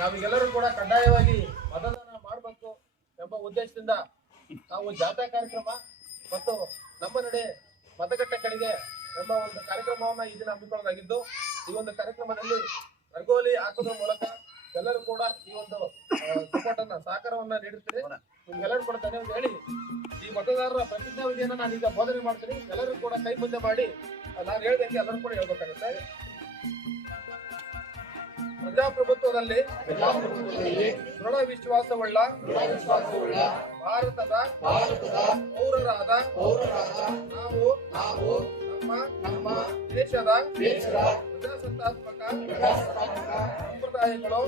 ನಾವೀಗೆಲ್ಲರೂ ಕೂಡ ಕಡ್ಡಾಯವಾಗಿ ಮತದಾನ ಮಾಡಬೇಕು ಎಂಬ ಉದ್ದೇಶದಿಂದ ನಾವು ಜಾಥಾ ಕಾರ್ಯಕ್ರಮ ಮತ್ತು ನಮ್ಮ ನಡೆ ಮತಗಟ್ಟೆ ಕಡೆಗೆ ಎಂಬ ಒಂದು ಕಾರ್ಯಕ್ರಮವನ್ನ ಈ ದಿನ ಹಮ್ಮಿಕೊಳ್ಳಲಾಗಿದ್ದು, ಈ ಒಂದು ಕಾರ್ಯಕ್ರಮದಲ್ಲಿ ರಂಗೋಲಿ ಹಾಕೋದ್ರ ಮೂಲಕ ಎಲ್ಲರೂ ಕೂಡ ಈ ಒಂದು ಸಪೋರ್ಟ್ ಅನ್ನ ಸಹಕಾರವನ್ನ ನೀಡುತ್ತೀರಿ. ನಿಮ್ಗೆಲ್ಲರೂ ಕೂಡ ಧನ್ಯವಾದ ಹೇಳಿ ಈ ಮತದಾರರ ಪ್ರತಿಜ್ಞಾ ವಿಧಿಯನ್ನ ನಾನು ಈಗ ಬೋಧನೆ ಮಾಡ್ತೀನಿ. ಎಲ್ಲರೂ ಕೂಡ ಕೈ ಮುಂದೆ ಮಾಡಿ ನಾನು ಹೇಳ್ದಂಗೆ ಎಲ್ಲರೂ ಕೂಡ ಹೇಳ್ಬೇಕಾಗುತ್ತೆ. ಪ್ರಜಾಪ್ರಭುತ್ವದಲ್ಲಿ ದೃಢ ವಿಶ್ವಾಸವುಳ್ಳ ಭಾರತದ ಪೌರರಾದ ನಾವು ನಮ್ಮ ದೇಶದ ಪ್ರಜಾಸತ್ತಾತ್ಮಕ ಸಂಪ್ರದಾಯಗಳು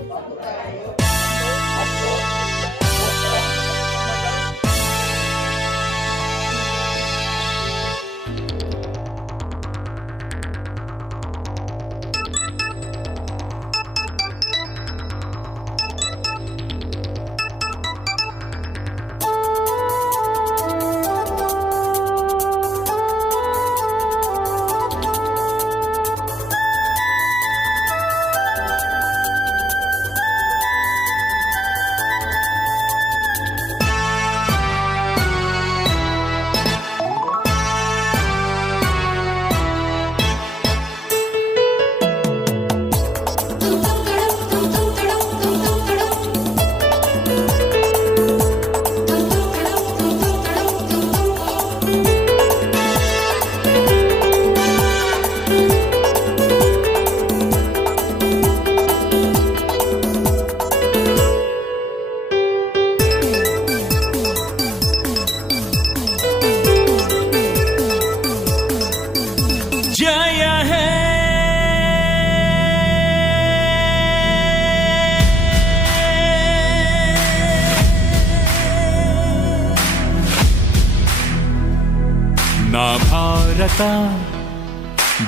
ನಾ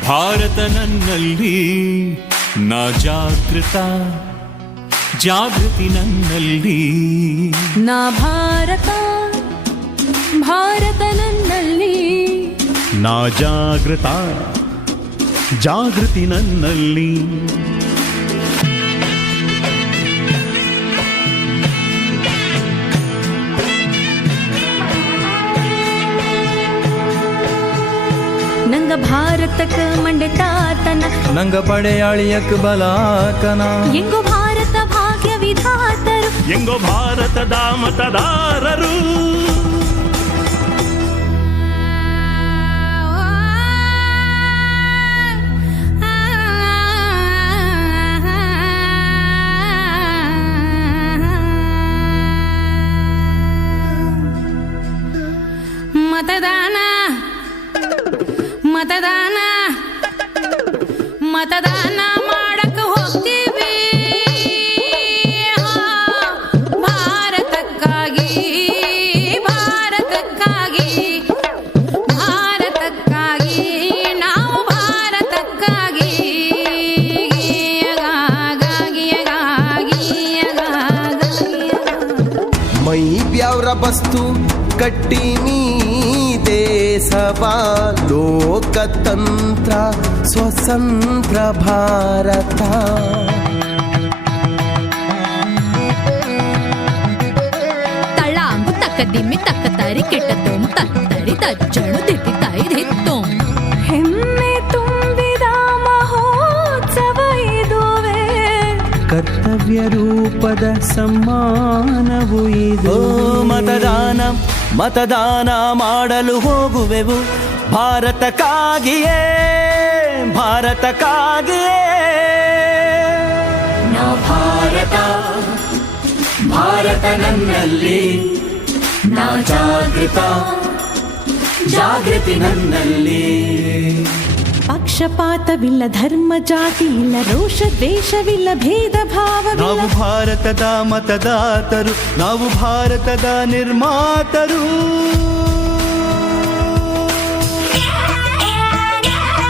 ಭಾರತ ನನ್ನಲ್ಲಿ, ನಾ ಜಾಗೃತಿ ನನ್ನಲ್ಲಿ. ನಾ ಭಾರತ ನನ್ನಲ್ಲಿ, ನಾ ಜಾಗೃತಿ ನನ್ನಲ್ಲಿ. ನಂಗ ಭಾರತಕ್ಕ ಮಂಡೆತಾತನ, ನಂಗ ಪಡೆಯಾಳಿಯಕ್ ಬಲಾಕನ. ಎಂಗೋ ಭಾರತ ಭಾಗ್ಯ ವಿಧಾತರು, ಎಂಗೋ ಭಾರತದ ಮತದಾರರು. ಮತದಾನ ಮಾಡಕ ಹೋಗ್ತೀವಿ ಭಾರತಕ್ಕಾಗಿ ನಾವು ಭಾರತಕ್ಕಾಗಿ. ಮೈ ಬ್ಯಾವ್ರ ಬಸ್ತು ಕಟ್ಟಿನಿ ದೇಶವ ಲೋಕತಂತ್ರ ಸ್ವತಂತ್ರ ಭಾರತ. ತಳಾಂಗು ತಕ್ಕದಿಮ್ಮಿ ತಕ್ಕತಾರಿ ಕೆಟ್ಟತೋಂ ತತ್ತರಿ ತಜ್ಜಣು ದಿಟ್ಟಿತಾಯಿದಿತ್ತೋಂ. ಹೆಮ್ಮೆ ತುಂಬಿದ ಮಹೋತ್ಸವ ಇದುವೇ, ಕರ್ತವ್ಯ ರೂಪದ ಸಮ್ಮಾನವು ಇದು. ಮತದಾನ ಮಾಡಲು ಹೋಗುವೆವು ಭಾರತಕ್ಕಾಗಿಯೇ. ನಾ ಭಾರತ ನನ್ನಲ್ಲಿ, ನಾ ಜಾಗೃತಿ ನನ್ನಲ್ಲಿ. ಪಕ್ಷಪಾತವಿಲ್ಲ, ಧರ್ಮ ಜಾತಿ ಇಲ್ಲ, ರೋಷ ದ್ವೇಷವಿಲ್ಲ, ಭೇದ ಭಾವವಿಲ್ಲ. ನಾವು ಭಾರತದ ಮತದಾತರು, ನಾವು ಭಾರತದ ನಿರ್ಮಾತರು.